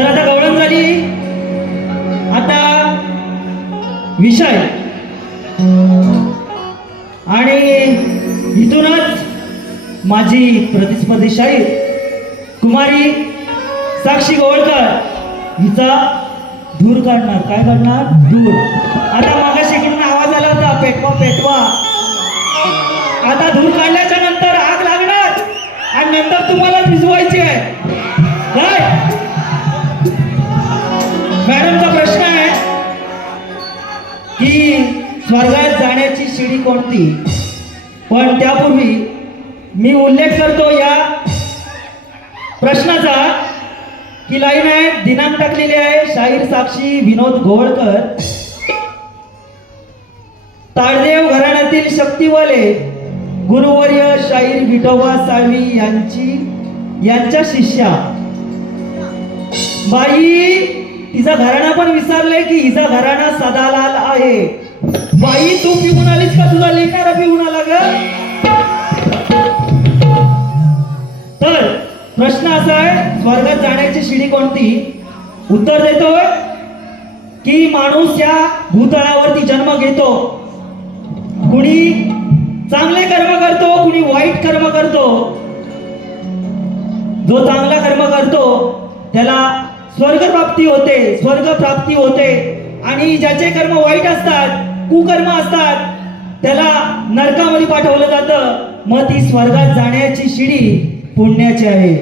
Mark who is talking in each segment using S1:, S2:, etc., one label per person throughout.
S1: तर आता गवळण झाली आता विषय आणि इथूनच माझी प्रतिस्पर्धी शाहीर कुमारी साक्षी गोवळकर हिचा धूर काढणार. काय काढणार? धूर. आता मागाशी इकडून आवाज आला होता पेटवा पेटवा. आता धूर काढल्याच्या नंतर आग लागणार. आणि नंतर तुम्हाला भिजवायची आहे. कोणती? पण त्यापूर्वी मी उल्लेख करतो या प्रश्नाचा की लाईन आहे दिनांक टाकलेली आहे शाहीर साक्षी विनोद गोवळकर. ताळदेव घराण्यातील शक्तिवाले गुरुवर्य शाहीर विठोबा साळवी यांची यांच्या शिष्या. बाई तिचा घराणा पण विचारले की हिचा घराणा सदालाल आहे. बाई तू पिऊन आलीस का तुझा लेणारा पिऊन आला ग? तर प्रश्न असा आहे स्वर्गात जाण्याची शिडी कोणती? उत्तर देतोय की माणूस या भूतळावरती जन्म घेतो. कुणी चांगले कर्म करतो कुणी वाईट कर्म करतो. जो चांगला कर्म करतो त्याला स्वर्ग प्राप्ती होते स्वर्ग प्राप्ती होते. आणि ज्याचे कर्म वाईट असतात कुकर्म असतात. त्याला नरकामध्ये पाठवलं जातं. मग ती स्वर्गात जाण्याची शिडी पुण्याची आहे.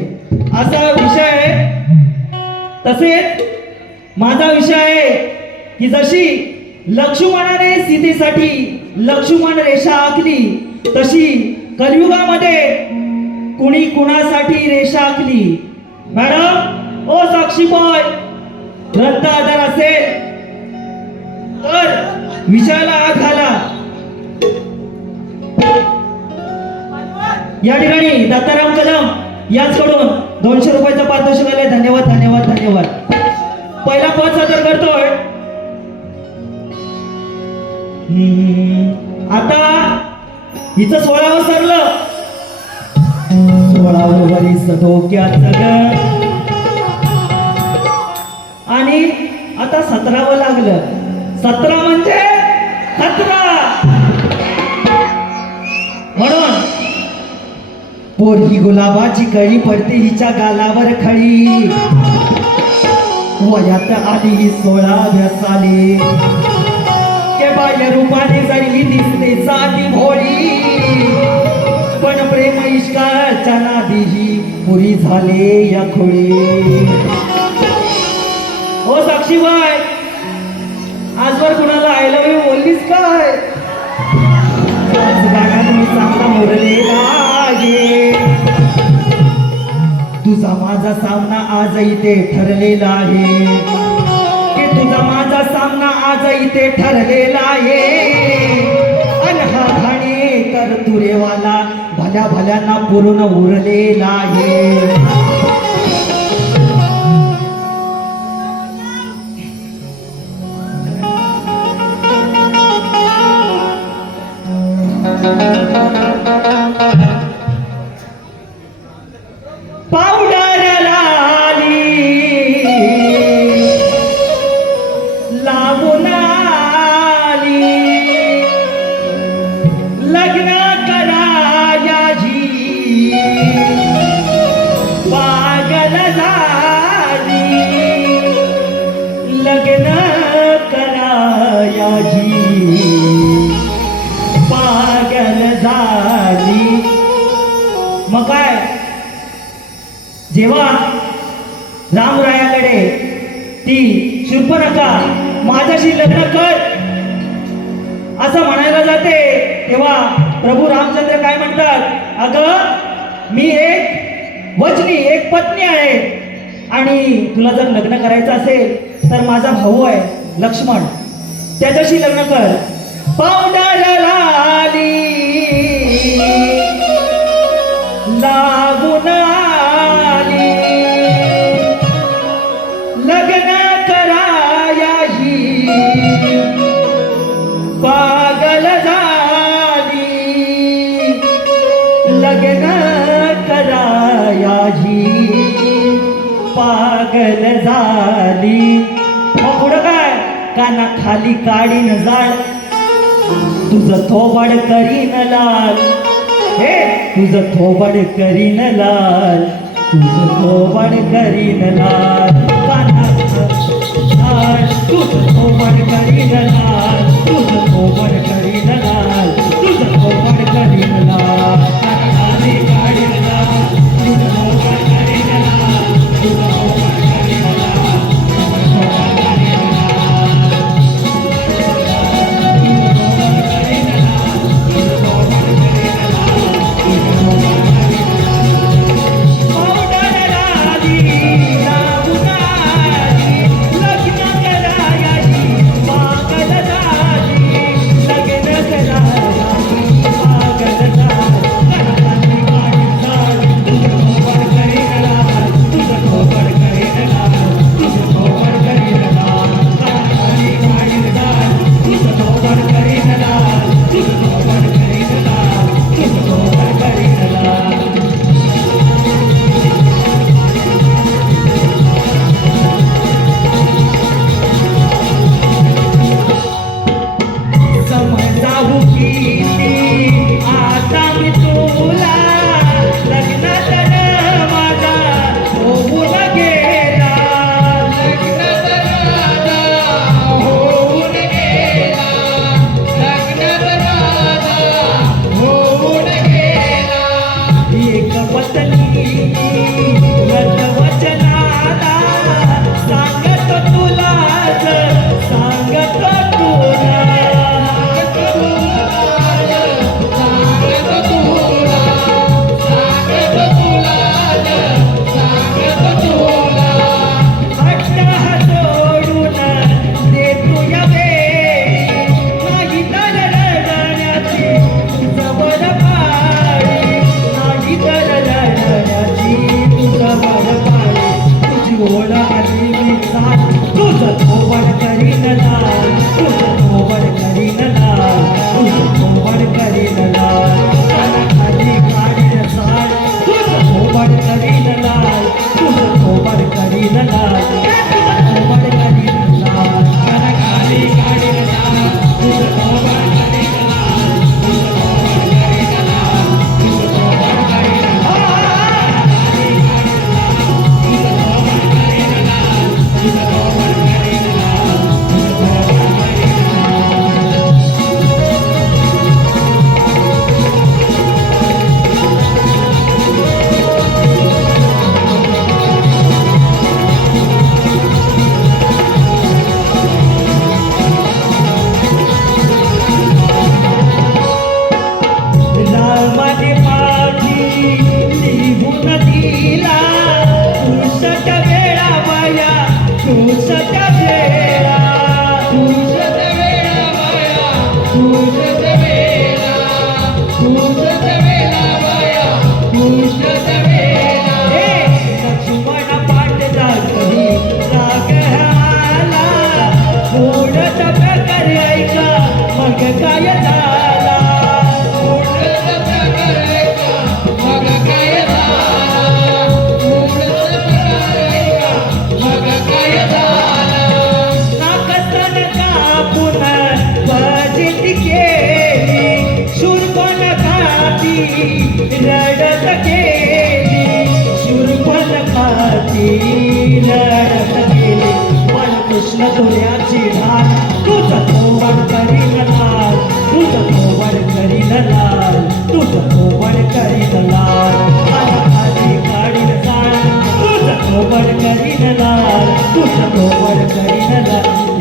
S1: असा विषय आहे. तसेच माझा विषय आहे की जशी लक्ष्मणाने सीतेसाठी लक्ष्मण रेषा आखली तशी कलियुगामध्ये कुणी कुणासाठी रेषा आखली? मॅडम ओ साक्षी बॉय ग्रंथ आधार असेल. विषयाला आग घाला या ठिकाणी दत्ताराम कदम याचकडून दोनशे रुपयाचा पारितोषिक आले धन्यवाद धन्यवाद धन्यवाद. पहिला पद सादर करतोय. आता हिचं सोळावं सरलं. सोळावं वरीस डोक्यात आणि आता सतरावं लागलं. सतरा म्हणजे म्हणून पोरगी गुलाबाची कळी पडते हिच्या गालावर खळी. वयात आली ही सोळाव्या साली के बाह्य रूपाने जरी दिसते साधी भोळी. पण प्रेम इष्काच्या नादी ही पुरी झाले या खोळी. हो साक्षीबाई आजवर कुणाला आय लव्ह यू? तुझा माझा सामना आज इथे ठरलेला आहे. की तुझा माझा सामना आज इथे ठरलेला आहे. आणि हा घाणे कर तुरेवाला भल्या भल्यांना पूर्ण उरलेला आहे. पावडर काय? जेव्हा रामरायाकडे ती शूर्पणखा माझ्याशी लग्न कर असं म्हणायला जाते तेव्हा प्रभू रामचंद्र काय म्हणतात? अगं मी एक वचनी एक पत्नी आहे आणि तुला जर लग्न करायचं असेल तर माझा भाऊ आहे लक्ष्मण. त्याच्याशी लग्न कर. पावडा लाली लागून आली लग्न करायाही. पागल झाली. लग्न करायाही. पागल झाली. मग पुढं काय? काना खाली काढीन जाळ. तुझं थोबड करीन लाग तुझं थोबड करीन लाल. तुझं थोबड करीन लाल. तुझं थोबड करीन लाल. तुझं थोबड करीन Jesus. लढत गेले. मन कृष्ण धुण्याची धार तुझं कोवड करी लाल. तुझं कोवड करी लाल. तुझं कोवड करी लाल. मला खाली काढी लाल तुझं कोवड करी लाल. तुझं कोवड करी लाल.